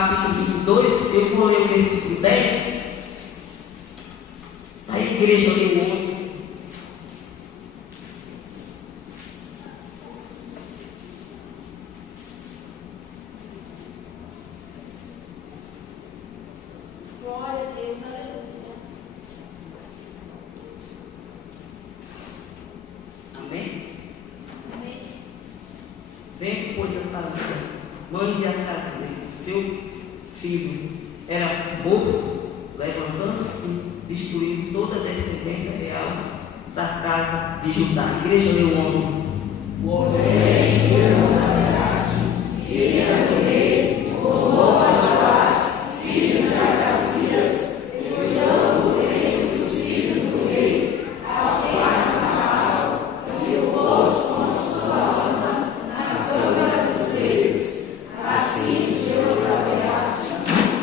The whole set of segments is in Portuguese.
capítulo 22, eu vou ler o versículo 10. A igreja leu 11. Glória a Deus, aleluia. Amém? Amém. Vem, pois, a Talita, mãe de Acasia, seu filho era morto, levantando-se, destruiu toda a descendência real da casa de Judá. A igreja leu 11. Porém, Jerusalém, filha do rei, tomou a Joás, filho de Acasias, cuidando do rei e dos filhos do rei, aos quais Naal, e o pôs com sua alma na câmara dos leigos. Assim, Jerusalém,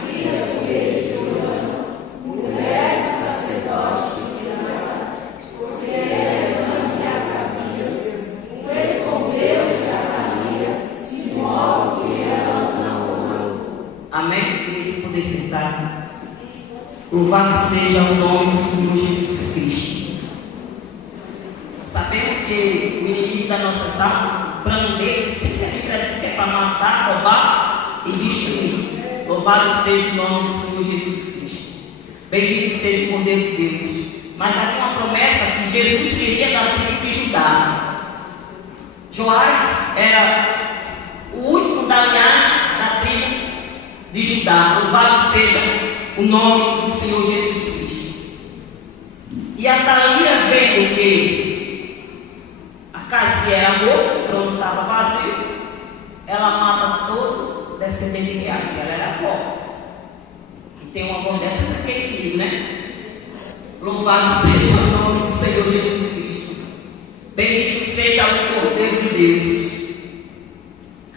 filha do rei Jorano, mulher do sacerdote de Judá, porque era mãe de Acasias, respondeu de Atalia, de modo que ela não o matou. Amém? Igreja, poder sentar. Louvado seja o nome do Senhor Jesus Cristo. Sabemos que o inimigo da nossa alma, o plano dele, sempre a Bíblia diz que é para matar, roubar e destruir. Louvado seja o nome do Senhor Jesus Cristo. Bendito seja o Cordeiro de Deus. Mas havia uma promessa que Jesus queria da tribo de Judá. Joás era o último da linhagem da tribo de Judá. Louvado seja o nome do Senhor Jesus Cristo. E a Thalia, vendo que a casa era morta, o trono estava vazio, ela mata todo descendente de reais. Ela era avó. E tem uma voz dessa naquele inimigo, né? Louvado seja o nome do Senhor Jesus Cristo. Bendito seja o Cordeiro de Deus.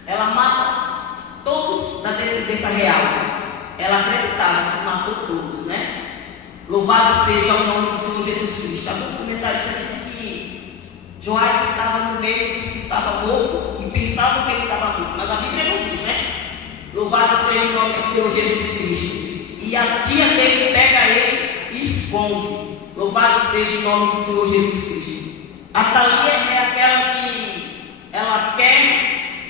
Ela mata todos da descendência real. Ela acreditava que matou todos, né? Louvado seja o nome do Senhor Jesus Cristo. A comentarista disse que Joás estava no meio dos que estavam mortos e pensavam que ele estava morto. Mas a Bíblia não diz, né? Louvado seja o nome do Senhor Jesus Cristo. E a tia dele pega ele e esconde. Louvado seja o nome do Senhor Jesus Cristo. A Thalia é aquela que ela quer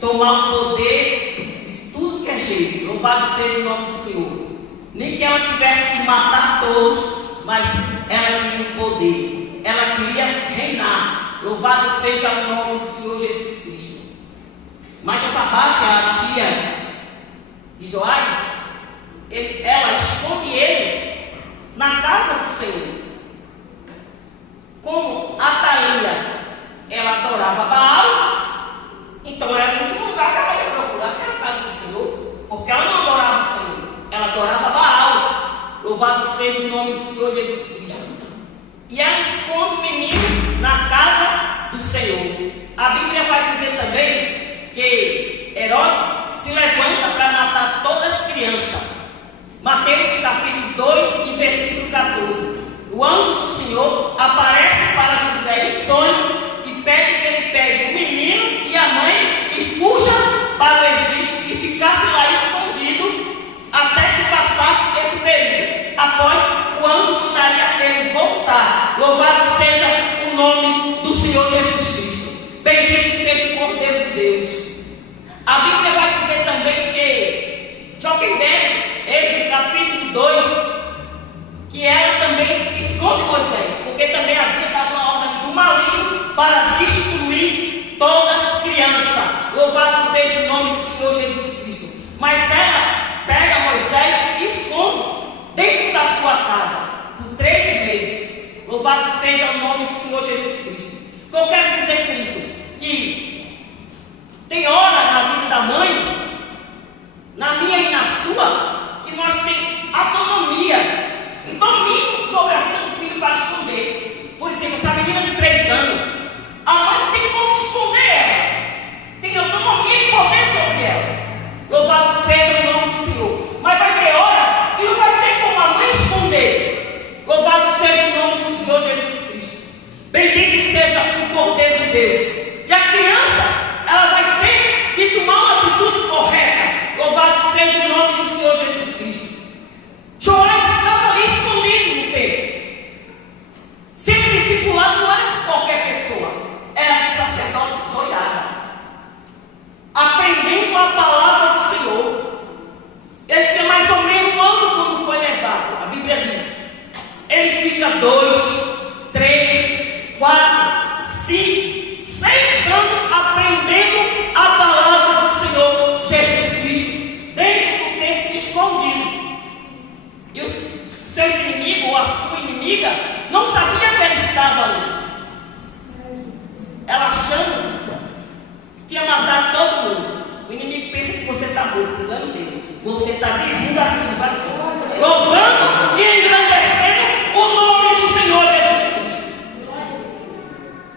tomar o poder de tudo que é jeito. Louvado seja o nome do Senhor. Nem que ela tivesse que matar todos, mas ela queria o poder. Ela queria reinar. Louvado seja o nome do Senhor Jesus Cristo. Mas Josabate, a tia de Joás, ela esconde ele na casa do Senhor. Como a Thalia, ela adorava Baal, então era o último lugar que ela ia procurar, que era a casa do Senhor, porque ela não adorava o Senhor, ela adorava Baal. Louvado seja o nome do Senhor Jesus Cristo. E ela esconde o menino na casa do Senhor. A Bíblia vai dizer também que Herodes se levanta para matar todas as crianças. Mateus capítulo 2 e versículo 14. O anjo do Senhor aparece para José em sonho e pede que ele pegue o menino e a mãe e fuja para o Egito e ficasse lá escondido até que passasse esse período. Após, o anjo mandaria ele voltar. Louvado seja o nome do Senhor Jesus Cristo. Bendito seja o Cordeiro de Deus. A Bíblia vai dizer também que Joquebede, Êxodo capítulo 2, que ela também esconde Moisés, porque também havia dado uma ordem do maligno para destruir todas as crianças. Louvado seja o nome do Senhor Jesus Cristo. Mas ela pega Moisés e esconde dentro da sua casa por 3 meses. Louvado seja o nome do Senhor Jesus Cristo. O que eu quero dizer com isso? Que tem hora na vida da mãe, na minha e na sua, que nós temos autonomia e domínio sobre a vida do filho para esconder. Por exemplo, essa menina de 3 anos, a mãe tem como esconder ela, tem autonomia e poder sobre ela. Louvado seja o nome do Senhor. Mas vai ter hora que não vai ter como a mãe esconder. Louvado seja o nome do Senhor Jesus Cristo. Bendito seja o Cordeiro de Deus. E a criança, ela vai ter que tomar uma atitude correta. Louvado seja o nome Você está vindo acima aqui, louvando e engrandecendo o nome do Senhor Jesus Cristo.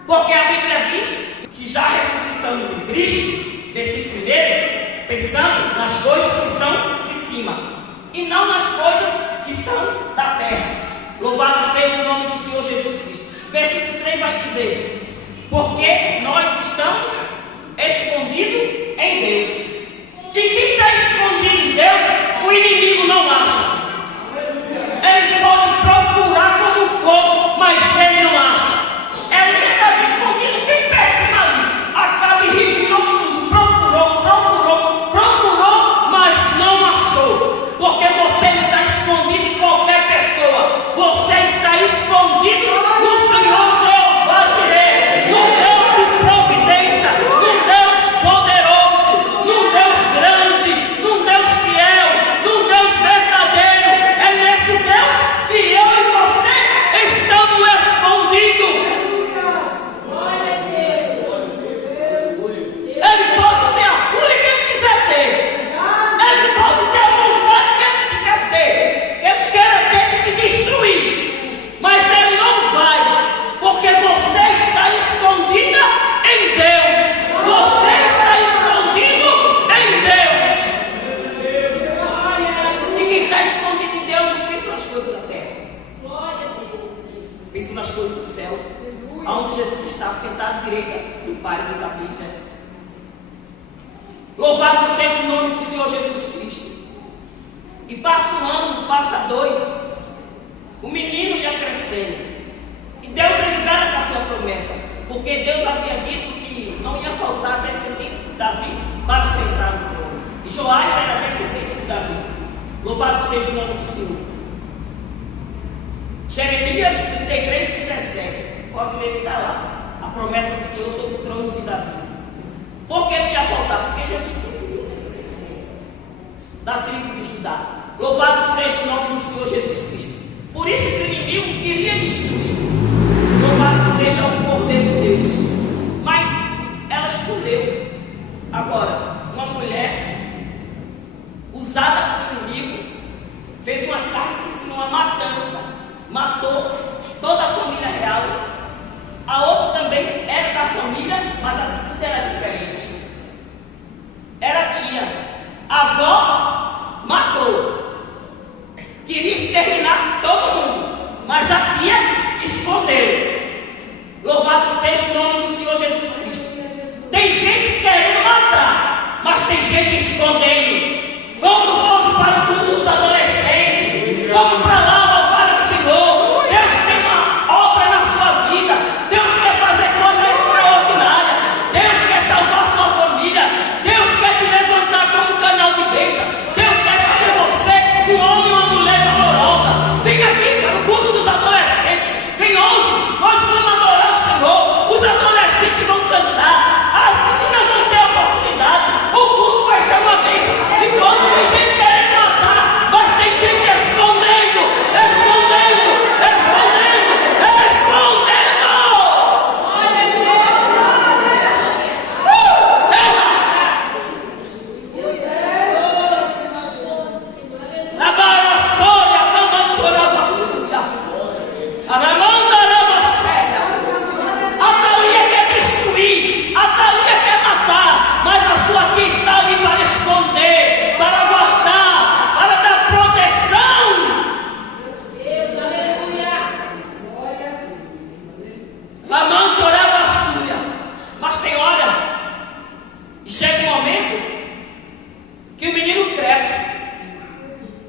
Porque a Bíblia diz que já ressuscitamos em Cristo, versículo 1, pensando nas coisas que são de cima e não nas coisas que são da terra. Louvado seja o nome do Senhor Jesus Cristo. Versículo 3 vai dizer: porque nós estamos escondidos em Deus. E quem está escondido em Deus, o inimigo não acha. Ele pode procurar como for, mas ele não acha. Ele está escondido bem perto ali. Acaba e revirou, procurou, mas não achou. Porque você não está escondido em qualquer pessoa. Você está escondido no Senhor Jeová Jireh, no Deus de providência, no Deus poderoso, no Deus grande, no Deus fiel, no Deus verdadeiro. É nesse Deus que eu e você estamos escondidos. Ele pode ter a fúria que ele quiser ter. Ele pode ter a vontade que ele quiser ter. Que ele queira ter de te destruir. Mas ele não vai. Porque você está escondida em Deus. Você está escondido em Deus. E quem está escondido em Deus não pensa nas coisas da terra. Pensa nas coisas do céu. Onde Jesus está sentado à direita do Pai, diz a Bíblia. Louvado seja o nome do Senhor Jesus Cristo. E passa um ano, passa dois, o menino ia crescendo. E Deus revela da sua promessa, porque Deus havia dito que não ia faltar descendente de Davi para sentar no trono. E Joás era descendente de Davi. Louvado seja o nome do Senhor. Jeremias 33:17. Pode ler que está lá. A promessa do Senhor sobre o trono de Davi. Por que não ia faltar? Porque Jesus tinha que vir nessa descendência da tribo de Judá. Louvado seja o nome do Senhor Jesus Cristo. Por isso que o inimigo queria destruir. Louvado seja o Cordeiro de Deus. Mas ela escolheu. Agora, uma mulher usada pelo inimigo fez uma carnificina, uma matança, matou toda a família real. A outra também era da família, mas a atitude era diferente. Era tia. A avó matou. Queria exterminar todo mundo, mas a tia escondeu. Louvado seja o nome do Senhor Jesus Cristo. Tem gente querendo matar, mas tem gente escondendo. Vamos hoje para o mundo dos adolescentes. Vamos para lá louvar o Senhor. Deus tem uma obra na sua vida. Deus quer fazer coisa extraordinária. Deus quer salvar sua família. Deus quer te levantar como um canal de bênção. Deus quer fazer você um homem e uma mulher valorosa. Vem aqui para o culto dos adolescentes. Vem hoje, nós vamos adorar o Senhor. Os adolescentes vão cantar. As meninas vão ter oportunidade. O culto vai ser uma bênção. Enquanto tem gente querendo matar, mas tem gente escondendo, escondendo, escondendo, escondendo. Na barra sória, a cama chorava suja. A ramanda rama cega. A Thalia quer destruir, a Thalia quer matar, mas a sua tia está ali para esconder, para guardar, para dar proteção. Lamante orava a suia. Mas tem hora, e chega um momento que o menino cresce.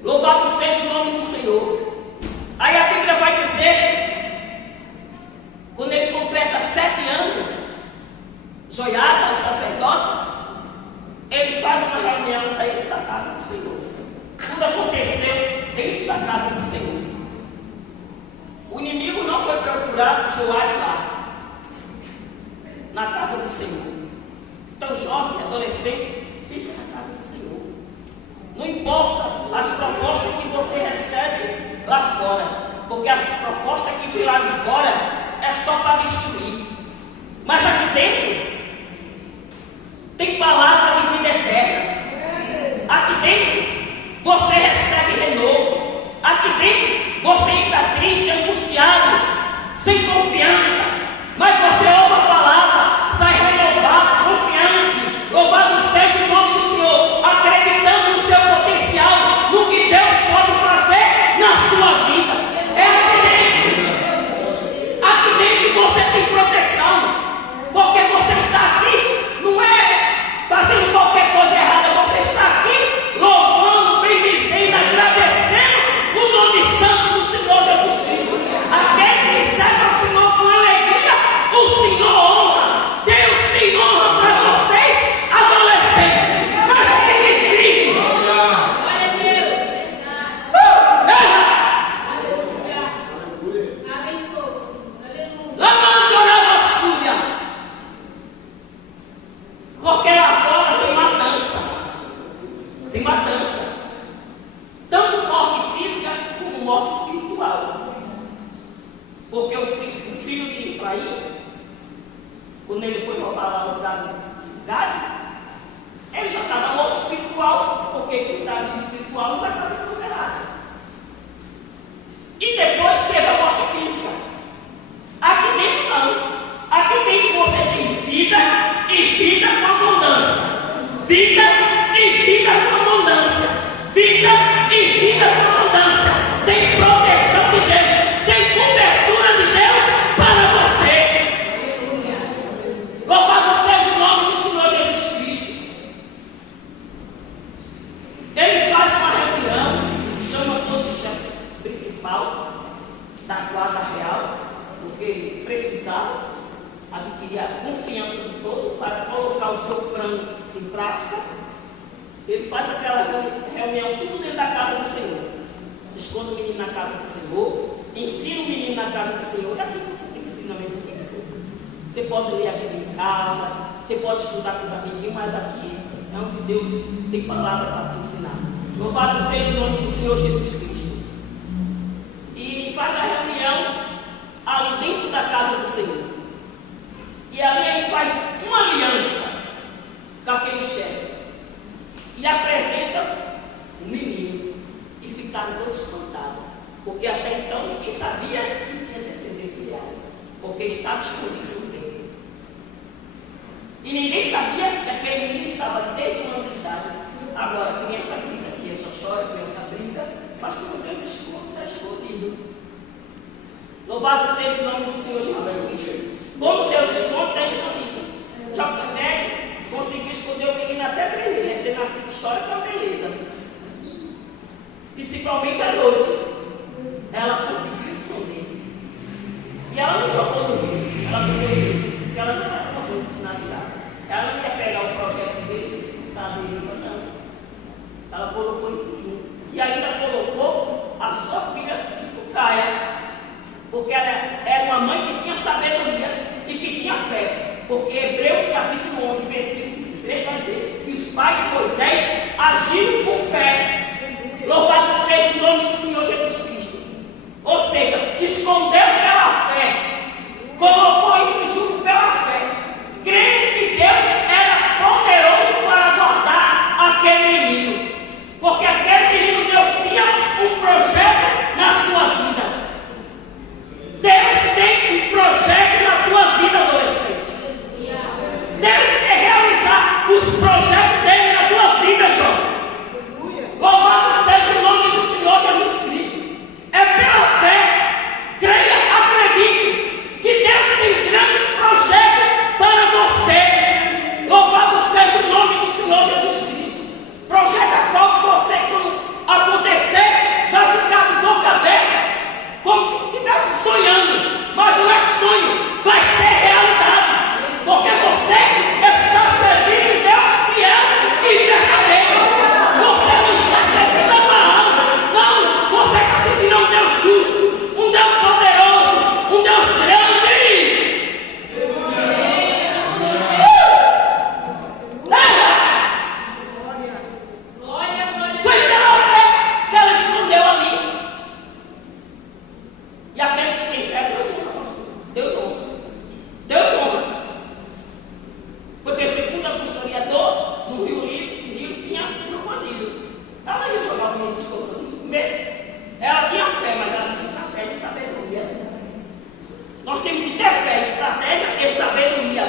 Louvado seja o nome do Senhor. Aí a Bíblia vai dizer, quando ele completa 7 anos, Joiada, o sacerdote, ele faz uma reunião dentro da casa do Senhor. Tudo aconteceu dentro da casa do Senhor. O inimigo não foi procurar Joás lá, na casa do Senhor. Então, jovem, adolescente, fica na casa do Senhor. Não importa as propostas que você recebe lá fora, porque as propostas que vem lá de fora é só para destruir. Mas aqui dentro tem palavra de vida eterna. Aqui dentro vida e vida com abundância. Vida e vida com abundância. Tem proteção de Deus, tem cobertura de Deus para você. Louvado seja o nome do Senhor Jesus Cristo. Ele faz uma reunião, chama todo o chefe principal da guarda real, porque ele precisava adquirir a confiança de todos para colocar o seu plano em prática. Ele faz aquela reunião tudo dentro da casa do Senhor. Esconde o menino na casa do Senhor, ensina o menino na casa do Senhor. E aqui você tem ensinamento o tempo todo. Você pode ler a Bíblia em casa, você pode estudar com os amiguinhos, mas aqui é onde Deus tem palavra para te ensinar. Louvado seja o nome do Senhor Jesus Cristo. E faz a reunião ali dentro da casa do Senhor. E ali ele faz uma aliança com aquele chefe. E apresenta o menino. E ficaram todos espantados. Porque até então ninguém sabia que tinha descendente real. Porque estava escondido no templo. E ninguém sabia que aquele menino estava ali desde o ano de idade. Agora a criança grita, a criança chora, a criança brinca. Mas como Deus está escondido. Louvado seja o nome do Senhor Jesus Cristo. Como Deus esconde, está escondido. Joquebed conseguiu esconder o menino até 3 meses. Recém-nascido chora com a beleza. Principalmente à noite. Ela conseguiu esconder. E ela não jogou no rio. Ela jogou no rio. Porque ela não era uma mãe desnaturada. Ela não ia pegar o projeto dele da deriva, não. Ela colocou ele junto. E ainda colocou a sua filha Caia. Porque ela era uma mãe que tinha sabedoria e que tinha fé. Porque Hebreus capítulo 11, versículo 23 vai dizer que os pais de Moisés agiram por fé. Louvado seja o nome do Senhor Jesus Cristo. Ou seja, escondeu pela fé, colocou ele junto pela fé, crendo que Deus era poderoso para guardar aquele menino. Porque aquele menino, Deus tinha um projeto na sua vida. Deus tem um projeto na tua vida, adolescente. Deus quer realizar os projetos dele na tua vida, jovem. Louvado seja o nome do Senhor Jesus Cristo. É pela fé, creia, acredite que Deus tem grandes projetos para você. Louvado seja o nome do Senhor Jesus Cristo. Projeto a qual você, quando acontecer, vai ficar de boca aberta, como se estivesse sonhando, mas não é sonho, vai ser realidade, porque você está servindo Deus fiel e verdadeiro. Você não está servindo a Baal, não, você está servindo um Deus justo, um Deus poderoso, um Deus grande. Foi pela fé que ela escondeu ali. E aquele que tem fé, Deus honra, pastor. Deus honra. Deus honra. Porque segundo o historiador, no Rio Nilo tinha crocodilo. Ela ia jogar o menino dos crocodilos mesmo. Ela tinha fé, mas ela tinha estratégia e sabedoria. Nós temos que ter fé, estratégia e sabedoria.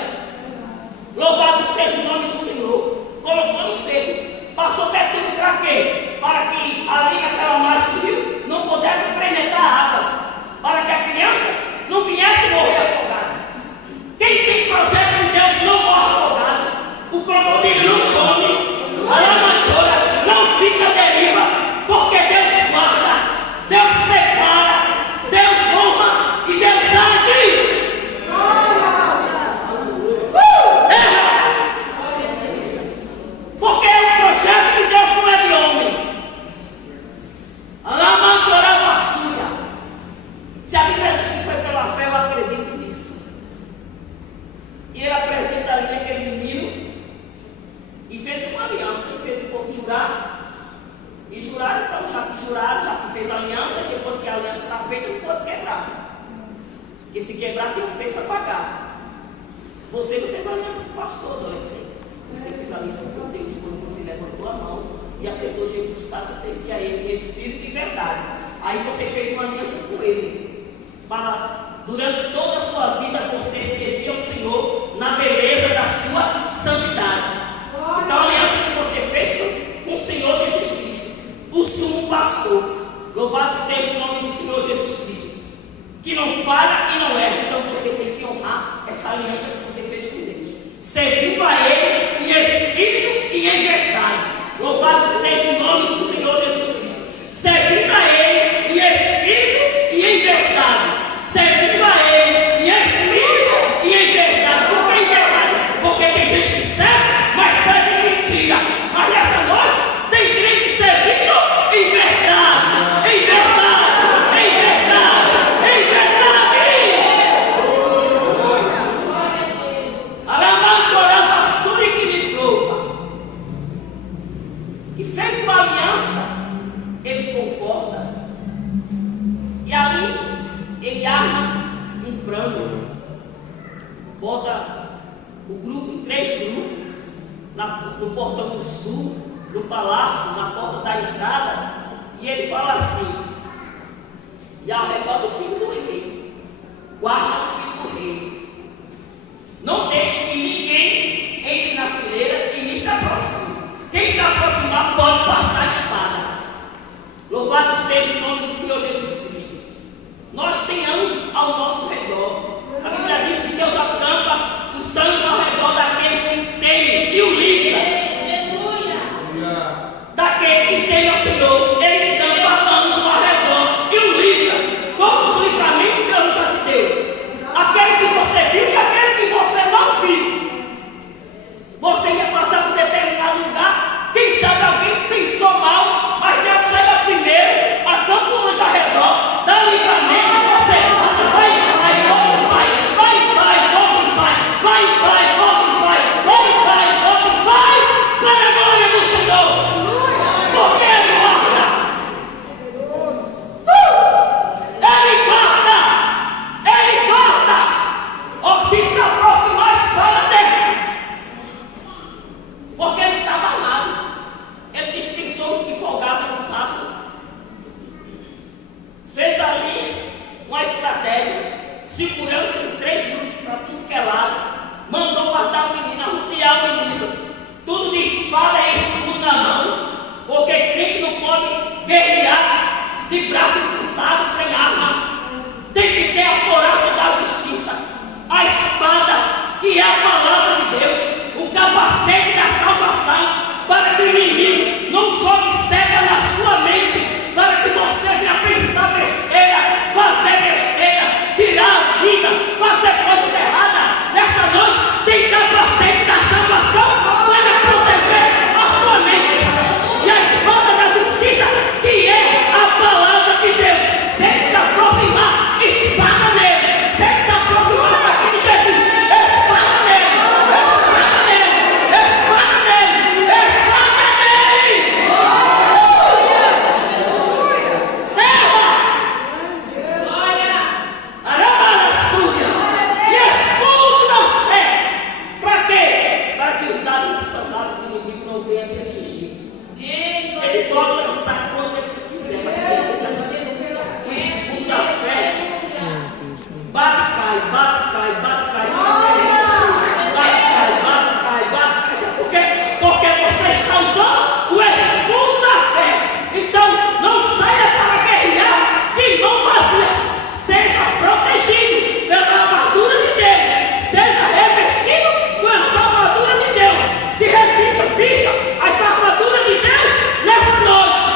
Louvado seja o nome do Senhor. Colocou no seio. Passou perto para quê? Para que ali naquela margem do rio não pudesse penetrar a água. Para que a criança não viesse morrer afogada. Quem tem projeto de Deus não morre afogado. O crocodilo não come. A lamantora não fica à deriva. Porque Deus guarda, Deus prepara, Deus honra e Deus age. Porque o projeto de Deus não é de homem. A lamantora vassoura. Se a Bíblia diz que foi pela fé, eu acredito nisso. E ele apresenta ali aquele menino e fez uma aliança, e fez o povo jurar. E juraram, então, já que juraram, já que fez a aliança, e depois que a aliança está feita, não pode quebrar. Porque se quebrar, tem um preço a pagar. Você não fez a aliança com o pastor, adolescente. Você fez a aliança com Deus, quando você levantou a mão e aceitou Jesus para servir a Ele em espírito e verdade. Aí você fez uma aliança com Ele. Para, durante toda a sua vida, você servir ao Senhor na beleza da sua santidade. Então a aliança E feito a aliança, eles concordam. E ali ele arma um plano. Bota o grupo em 3 grupos, no portão do sul, no palácio, na porta da entrada, e ele fala assim: e ao redor do filho do rei, guarda o filho do rei, não deixe que ninguém entre na fileira e nem se aproxime. Quem se aproximar pode passar a espada. Louvado seja o nome do Senhor Jesus Cristo. Nós temos anjos ao nosso redor. A Bíblia diz que Deus acampa os anjos ao redor daqueles que temem e o livra. Daquele que teme ao Senhor, ele campa anjos ao redor e o livra. Como os livramentos que Deus já te deu. Aquele que você viu e aquele que você não viu. Você ia passar por determinado lugar, quem sabe alguém pensou mal, mas Deus chega primeiro, acampa o anjo ao redor, dá livramento e você passa, vai em paz, volta em paz, vai em paz, volta em paz, vai em paz, volta em paz, vai em paz, volta em paz, para a glória do Senhor. Porque Ele guarda. Ele guarda. Ele guarda. Ou se aproximar a espada dele. Porque ele estava armado. Ele dispensou os que folgavam no sábado. Fez ali uma estratégia. Segurança em 3 grupos para tudo que é lado. Mandou guardar o menino, arrupiar o menino. Tudo de espada e escudo na mão. Porque crente não pode guerrear de braço cruzado sem arma. Tem que ter a couraça da justiça, a espada que é a palavra de Deus, o capacete da salvação, para que o inimigo não jogue cega na sua mente, para que você venha pensar besteira, fazer besteira, tirar a vida, fazer coisas erradas. Nessa noite tem capacete da salvação para proteger a sua mente. E a espada da justiça, que é a palavra de Deus. Se ele se aproximar, espada nele. Se ele se aproximar daquele Jesus, espada nele, espada nele, espada nele, espada nele. Terra, arabaraçúria e escudo da fé. Para quê? Para que os dados inflamados do inimigo não venham te atingir. Ele pode lançar quando ele quiser, mas o escudo da fé bate, cai, bate, cai, bate, cai, bate, cai, bate, cai, bate, cai. Sabe por quê? Porque você está usando o escudo da fé. Então não saia para guerrear de mão vazia. Seja protegido pela armadura de Deus. Seja revestido com essa armadura de Deus. Se revista, vista as armaduras de Deus nessa noite.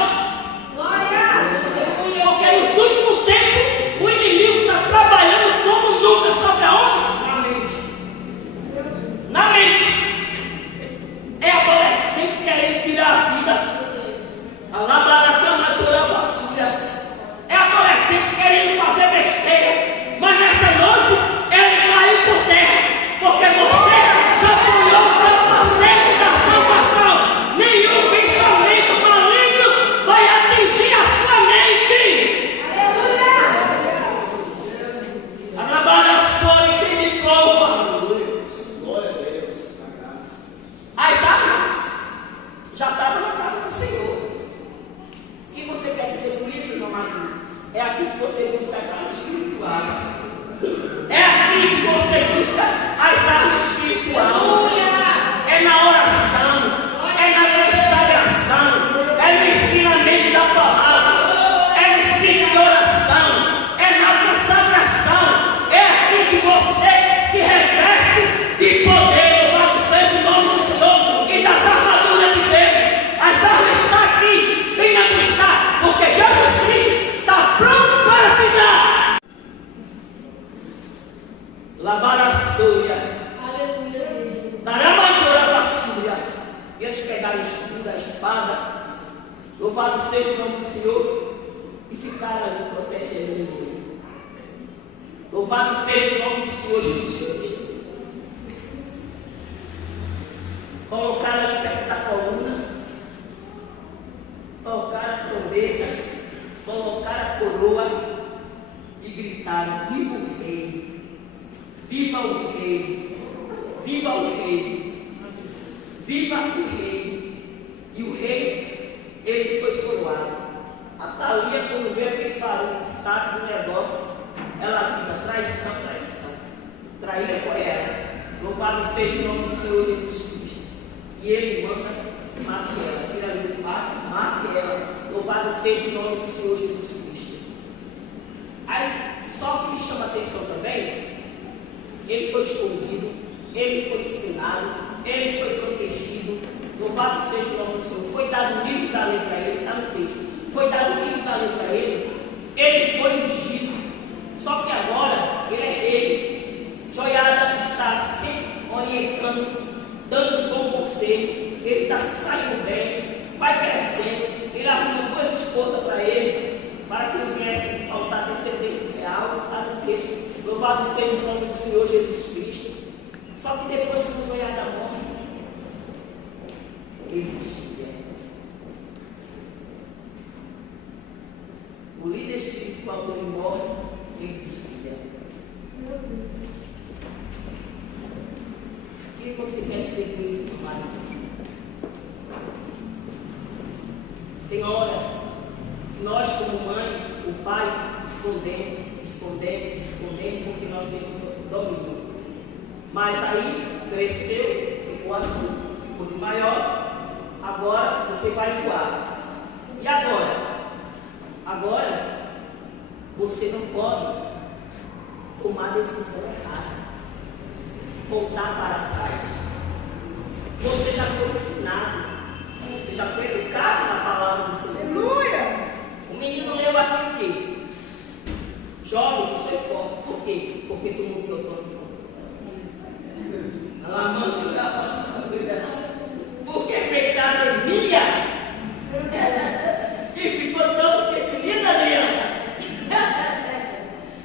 Porque nos últimos tempos o inimigo está trabalhando como nunca. Sabe aonde? Na mente. Na mente. É adolescente querendo tirar a vida. É adolescente querendo fazer besteira. Mas nessa noite ele caiu por terra. Porque você já apoiou o capacete da salvação. Nenhum pensamento maligno vai atingir a sua mente. Aleluia. Quem me louva. Glória a Deus. As armas já estavam na casa do Senhor. O que você quer dizer por isso, irmão Marcos? É aqui que você busca as armas espirituais. É aqui que você busca as armas espirituais. É na oração, é na consagração, é no ensinamento da palavra, é no ciclo de oração, é na consagração. É aqui que você se reveste de poder. Louvado seja o nome do Senhor e das armaduras de Deus. As armas estão aqui, venha buscar, porque Jesus Cristo está pronto para te dar. Labaraçúria. Taramantioravasúria. E eles pegaram o escudo, a espada. Louvado seja o nome do Senhor. E ficaram ali protegendo o inimigo. Louvado seja o nome do Senhor Jesus Cristo. Colocaram ali perto da coluna. E o rei, ele foi coroado. A Thalia, quando vê aquele barulho que sabe do negócio, ela grita: traição, traição. Traíra foi ela. Louvado seja o nome do Senhor Jesus Cristo. E ele manda: mate ela. Tira ali o bate, mate ela. Louvado seja o nome do Senhor Jesus Cristo. Aí, só que me chama a atenção também, ele foi escondido, ele foi ensinado, ele foi protegido. Louvado seja o nome do Senhor. Foi dado o livro da lei para ele, está no texto. Foi dado o livro da lei para ele. Ele foi ungido. Só que agora ele é rei. Joiada está sempre orientando, dando bom conselho. Ele está se saindo bem, vai crescendo. Ele arruma duas esposas para ele, para que não viesse faltar descendência real. Está no texto. Louvado seja o nome do Senhor Jesus Cristo. Só que depois que o Joiada morre, ele desvia. O líder espiritual, quando ele morre, ele desvia. O que você quer dizer com isso, meu marido? Tem hora que nós, como mãe, o pai, escondemos, porque nós temos domínio. Mas aí, cresceu, ficou adulto, ficou de maior. Agora você vai voar. E agora? Agora você não pode tomar decisão errada, voltar para trás. Você já foi ensinado, você já foi educado na palavra do Senhor. Aleluia! O menino leu aqui o quê? Jovem, você é forte. Por quê? Porque tu não deu todo forte. Alamante da passada. Porque fez academia e ficou tão definida, Adriana.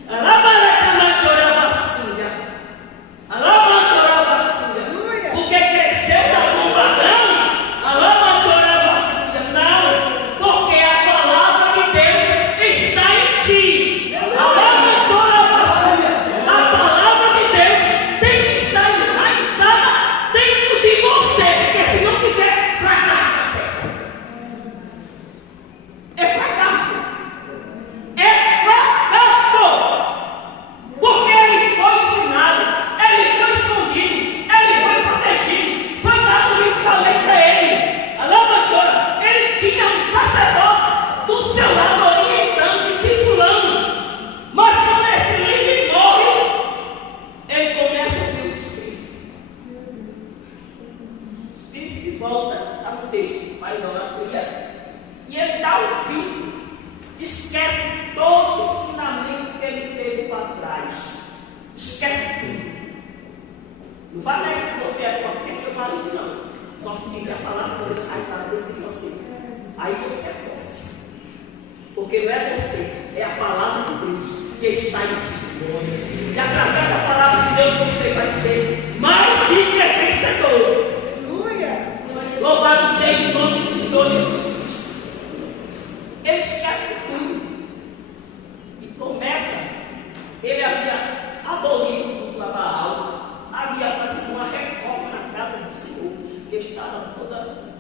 Alabarakamate oravassúria. Alabante oravassúria. Porque cresceu da bombadão. Alabante oravassúria. Não, porque a palavra de Deus está em ti. Alabante oravassúria. A palavra de Deus tem que estar enraizada dentro de você. Porque se não tiver, fracasso. É fracasso. É fracasso. Porque ele foi ensinado, ele foi escondido, ele foi protegido, foi dado o livro da lei para ele. Alabachora, ele tinha um sacerdote do seu lado orientando, discipulando. Mas quando esse livro morre, ele começa a ver o Espírito. O Espírito que volta, está no texto, vai idolatria. E ele dá o fim, esquece todo o ensinamento que ele teve para trás. Esquece tudo. Não vai nessa que você é forte, porque é seu marido não. Só se tiver a palavra de Deus enraizada dentro de você. Aí você é forte. Porque não é você, é a palavra de Deus que está em ti. E através da palavra de Deus você vai ser mais rico e vencedor. Aleluia! Louvado seja o nome do Senhor Jesus Cristo. Ele esquece tudo e começa. Ele havia abolido o culto a Baal, havia fazido uma reforma na casa do Senhor, que estava toda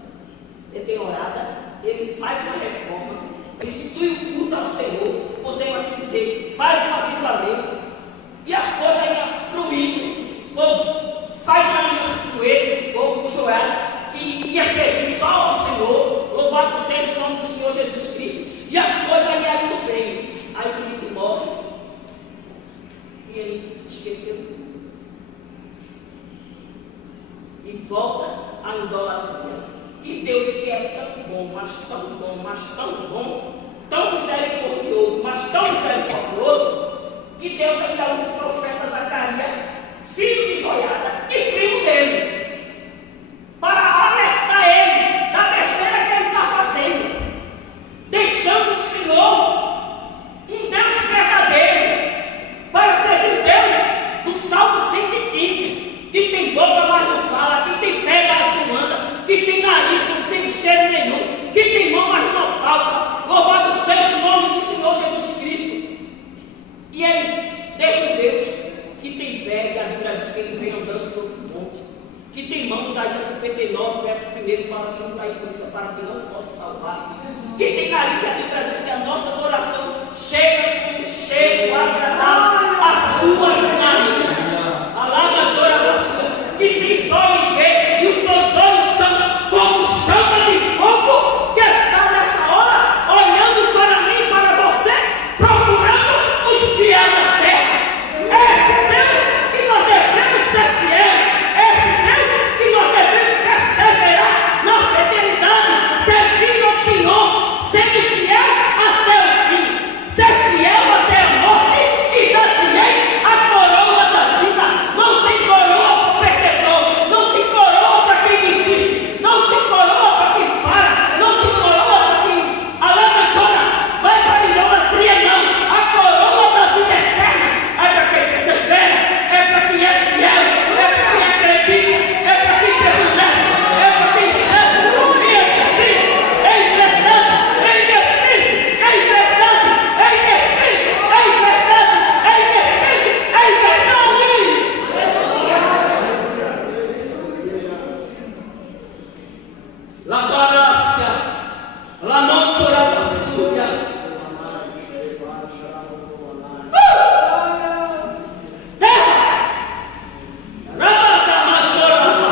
deteriorada. Ele faz uma reforma, institui o culto ao Senhor, podemos assim dizer, faz um avivamento, e as coisas iam fluindo. O povo faz uma aliança com ele, o povo com Joiada, que ia servir só ao Senhor. Louvado seja o nome do Senhor Jesus Cristo. E as coisas iam indo bem. Aí o menino morre e ele esqueceu tudo. E volta à idolatria. E Deus, que é tão bom, mas tão bom, mas tão bom, tão misericordioso, mas tão misericordioso, que Deus ainda usa o profeta Zacarias, filho de Joiada e primo dele, para alertar ele da besteira que ele está fazendo, deixando o Senhor um Deus verdadeiro, para servir Deus do Salmo 115, que tem boca, mas não fala, que tem pé, mas não anda, que tem nariz, não sente cheiro nenhum, que tem mão, mas não palpa. Louvado seja o nome do Senhor Jesus Cristo. E ele deixa o Deus que tem pé, e a Bíblia diz que ele vem andando fora que não está incluída para que não possa salvar. Quem tem nariz, a Bíblia diz que as nossas orações chegam com um cheiro agradável às suas narinas. Alama de oração, que tem só em ver, e os seus olhos são como chama de fogo, que está nessa hora olhando para mim e para você, procurando os fiéis da terra. Esse Deus que nós devemos ser fiéis, esse Deus que nós devemos perseverar na fidelidade, servindo ao Senhor, sendo fiel até o fim, ser fiel até a morte, e dar-te-ei a coroa da vida. Não tem coroa para o perdedor, não tem coroa para quem desiste, não tem coroa para quem para, não tem coroa para quem alama chora, vai para a idolatria, não. A coroa da vida eterna é para quem persevera, é para quem é fiel, é para quem acredita, é para quem permanece, é para quem serve em espírito, em verdade, em espírito, em verdade, em espírito, em verdade, em espírito, em verdade. La gracia, la noche ora suya. Terra, rabada machorava,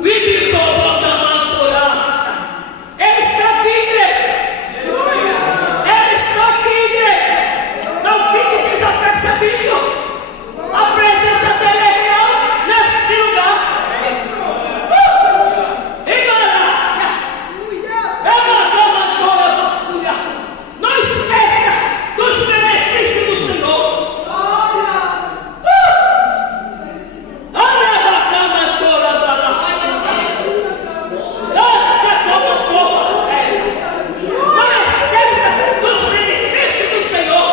vive cobota machorava. Ele está aqui, igreja. Ele está aqui, igreja. Não fique desapercebido. A presença dele é real neste lugar. Não esqueça dos benefícios do Senhor. Nossa, como povo sério. Não esqueça dos benefícios do Senhor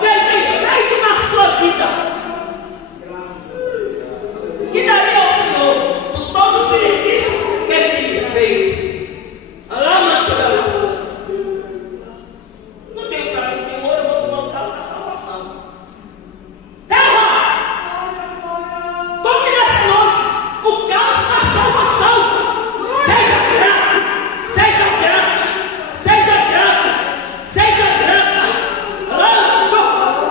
que Ele tem feito na sua vida. Que daria ao Senhor por todos os benefícios que Ele tem feito. Não tenho para quem tem ouro, eu vou tomar um carro da salvação. Terra! Tome nessa noite o cálice da salvação. Seja grato, seja grato, seja grato, seja grata. Lancho,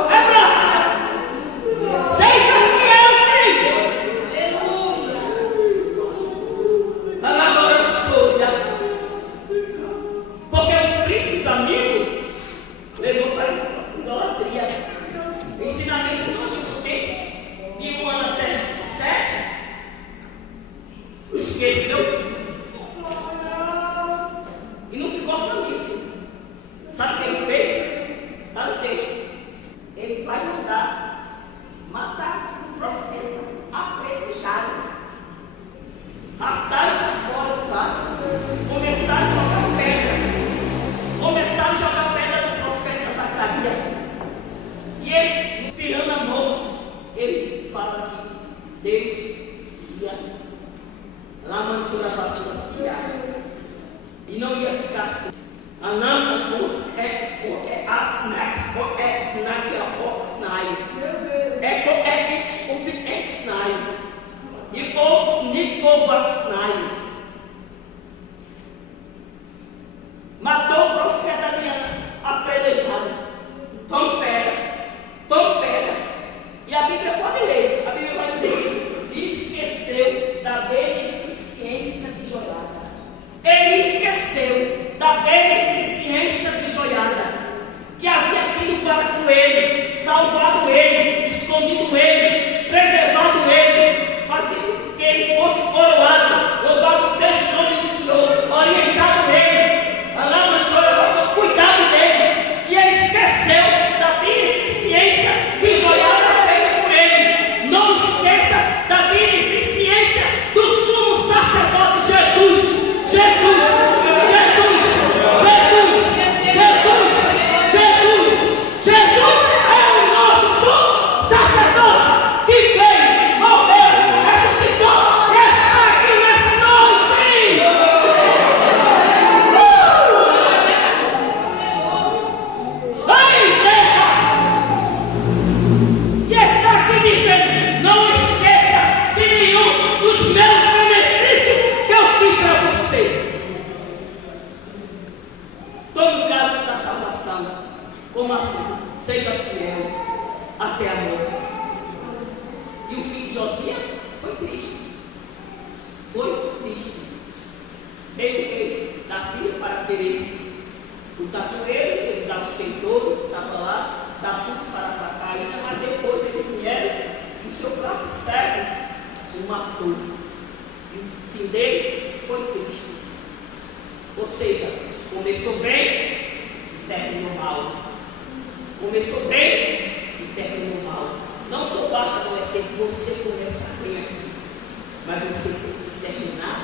abraça. Seja fiel, crente. Agora escolha. Porque os príncipes amigos levou para a idolatria. Ensinamento do último tempo, de 1 até 7, esqueceu e não ficou só nisso. Sabe o que ele fez? Está no texto. Ele vai mandar matar o profeta apedrejado. Arrastaram para fora do pátio, começaram a jogar pedra. Começaram a jogar pedra no profeta Zacarias. E ele, inspirando a mão, ele fala que Deus ia lá manter a pastora e não ia ficar assim. Anamba put expo é asnaxpo exnaqueapoxnai. Eco é expo exnai. E oxnicovaxnai. Matou o profeta Adriana, apedrejado. Tom pega. E a Bíblia pode ler. A Bíblia vai dizer: esqueceu da beneficência de Joiada. Ele esqueceu da beneficência de Joiada, que havia tido para com ele, salvado ele, escondido ele, preservado ele, fazendo com que ele fosse coroado. Louvado seja o nome do Senhor, orientado ele. Cuidado dele. E ele esqueceu da beneficência que Joiada fez por ele. Não esqueça da beneficência do sumo sacerdote Jesus. Jesus é o nosso sumo você. Todo cálice da salvação, como assim? Seja fiel até a morte. E o filho de Josias foi triste. Foi triste. Veio o rei da Síria para querer lutar com ele dar os tesouros, estava lá, dar tudo para a Caína, mas depois eles vieram e o seu próprio servo o matou. E o fim dele foi triste. Ou seja, começou bem e terminou mal. Começou bem e terminou mal. Não só basta adolescente você começar bem aqui, mas você tem que terminar.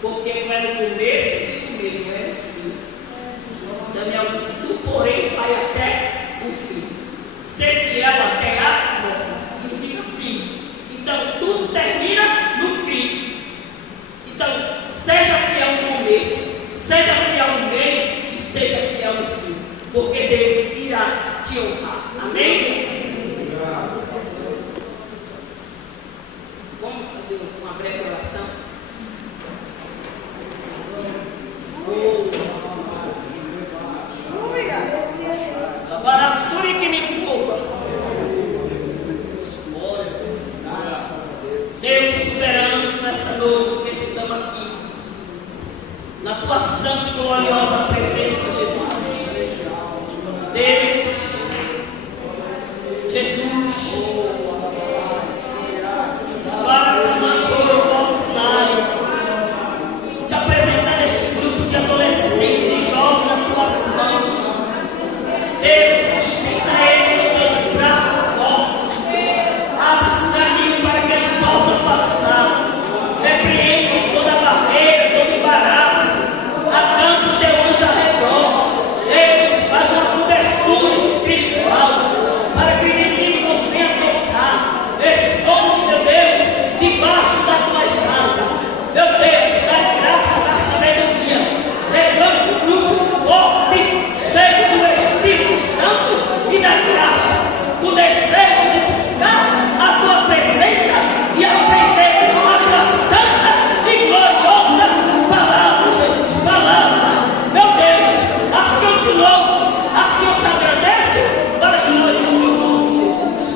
Porque não é no começo e no meio, não é no fim. Daniel disse: tu, porém, vai até o fim. Ser fiel até a morte significa fim. Então, tudo termina no fim. Então, seja fiel no começo, seja fiel no meio e seja fiel no fim. Porque Deus irá te honrar. Amém? Vamos fazer uma breve oração. Para a Suri que me culpa. Deus soberano, nessa noite que estamos aqui, na tua santa e gloriosa presença, Jesus. Deus, Jesus, para clamar choro voluntário, te apresentar este grupo de adolescentes, de jovens nas tuas mãos. Deus, sustenta ele nos teus braços fortes, abre esse caminho para que ele possa passar. Repreende toda barreira, todo embaraço, acampa o teu anjo ao redor. Deus, faz uma cobertura espiritual para que o inimigo não venha tocar. Esconde, meu Deus, debaixo das tuas asas. Meu Deus, dá graça da sabedoria. Levanta o grupo forte, cheio do Espírito Santo e da graça, o desejo de buscar a tua presença e aprender a tua santa e gloriosa palavra, Jesus, palavra. Meu Deus, assim eu te louvo, assim eu te agradeço, para a glória do teu nome, Jesus.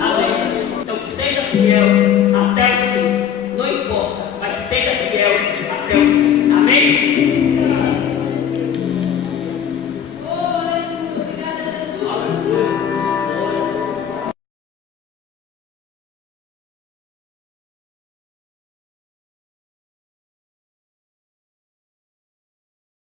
Amém. Então seja fiel até o fim, não importa, mas seja fiel até o fim. Amém?